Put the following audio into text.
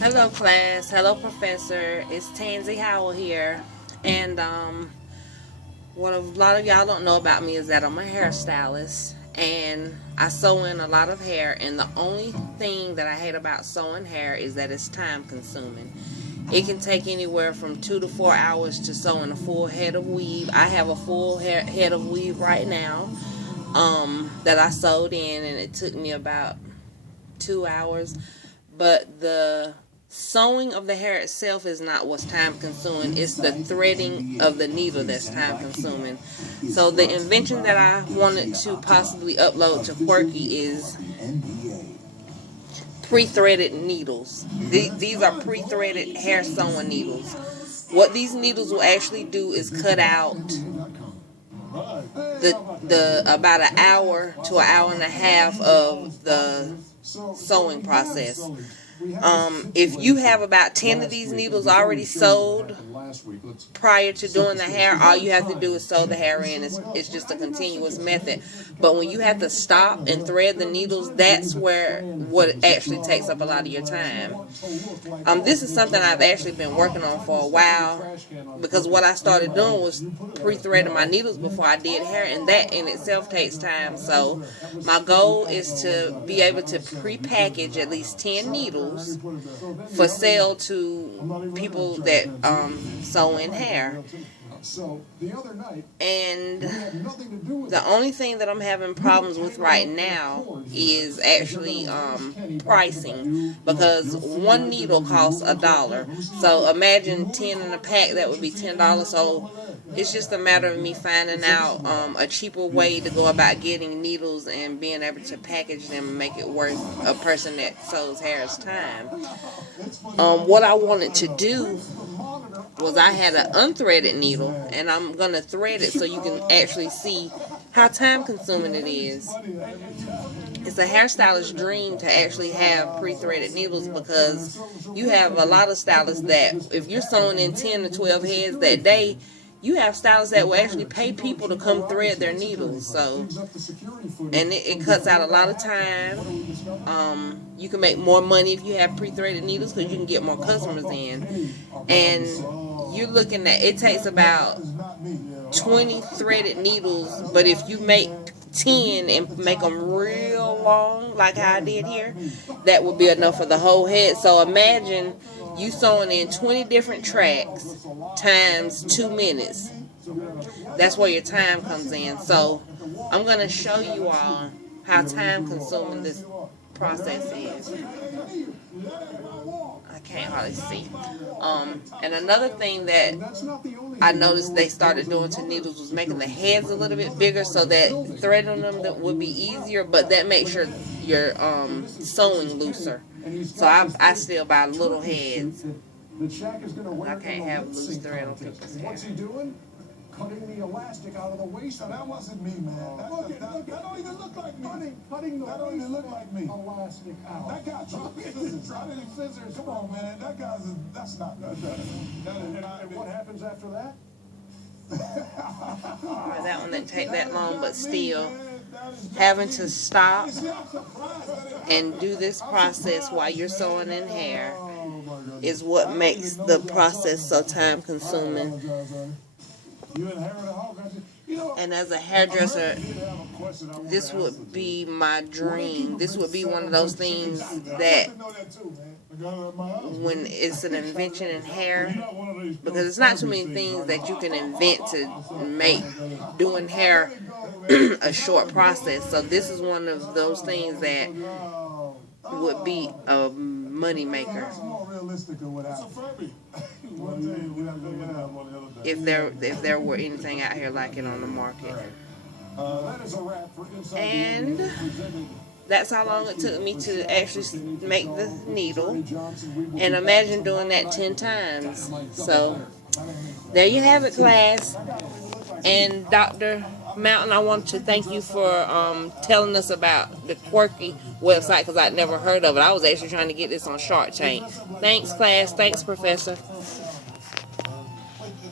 Hello class, hello professor, it's Tansy Howell here, and what a lot of y'all don't know about me is that I'm a hairstylist, and I sew in a lot of hair, and the only thing that I hate about sewing hair is that it's time consuming. It can take anywhere from 2 to 4 hours to sew in a full head of weave. I have a full head of weave right now that I sewed in, and it took me about 2 hours, but the sewing of the hair itself is not what's time consuming. It's the threading of the needle that's time consuming. So the invention that I wanted to possibly upload to Quirky is pre-threaded needles. These are pre-threaded hair sewing needles. What these needles will actually do is cut out the about an hour to an hour and a half of the sewing process. If you have about 10 of these needles already sewed prior to doing the hair, all you have to do is sew the hair in. It's just a continuous method. But when you have to stop and thread the needles, that's where what actually takes up a lot of your time. This is something I've actually been working on for a while, because what I started doing was pre-threading my needles before I did hair, and that in itself takes time. So my goal is to be able to pre-package at least 10 needles for sale to people that sew in hair. And the only thing that I'm having problems with right now is actually pricing, because one needle costs $1. So imagine 10 in a pack, that would be $10. So it's just a matter of me finding out a cheaper way to go about getting needles and being able to package them and make it worth a person that sews hair's time. What I wanted to do was I had an unthreaded needle, and I'm going to thread it so you can actually see how time consuming it is. It's a hairstylist's dream to actually have pre-threaded needles, because you have a lot of stylists that if you're sewing in 10 to 12 heads that day, you have stylists that will actually pay people to come thread their needles. So, and it cuts out a lot of time. You can make more money if you have pre-threaded needles, because you can get more customers in. And you're looking at, it takes about 20 threaded needles, but if you make 10 and make them real long, like how I did here, that would be enough for the whole head. So imagine you sewing in 20 different tracks times 2 minutes. That's where your time comes in. So I'm going to show you all how time consuming this process is. I can't hardly see. And another thing that I noticed they started doing to needles was making the heads a little bit bigger, so that threading them that would be easier, but that makes your sewing looser. So I still buy little heads. I can't have loose thread on people's hair. What's he doing? Cutting the elastic out of the waist. That wasn't me, man. That don't even look like me. Cutting the that don't even look like me. Elastic out. That guy's scissors. Come on, man. That's not that. And what happens after that? That one didn't take that long, but still having to stop and do this process while you're sewing in hair is what makes the process so time consuming. And as a hairdresser, this would be my dream. This would be one of those things that when it's an invention in hair, because it's not too many things that you can invent to make doing hair a short process. So this is one of those things that would be a money maker. If there were anything out here like it on the market. And that's how long it took me to actually make the needle. And imagine doing that 10 times. So there you have it, class. And Dr. Mountain, I want to thank you for telling us about the Quirky website, because I'd never heard of it. I was actually trying to get this on Shark Tank. Thanks, class. Thanks, Professor.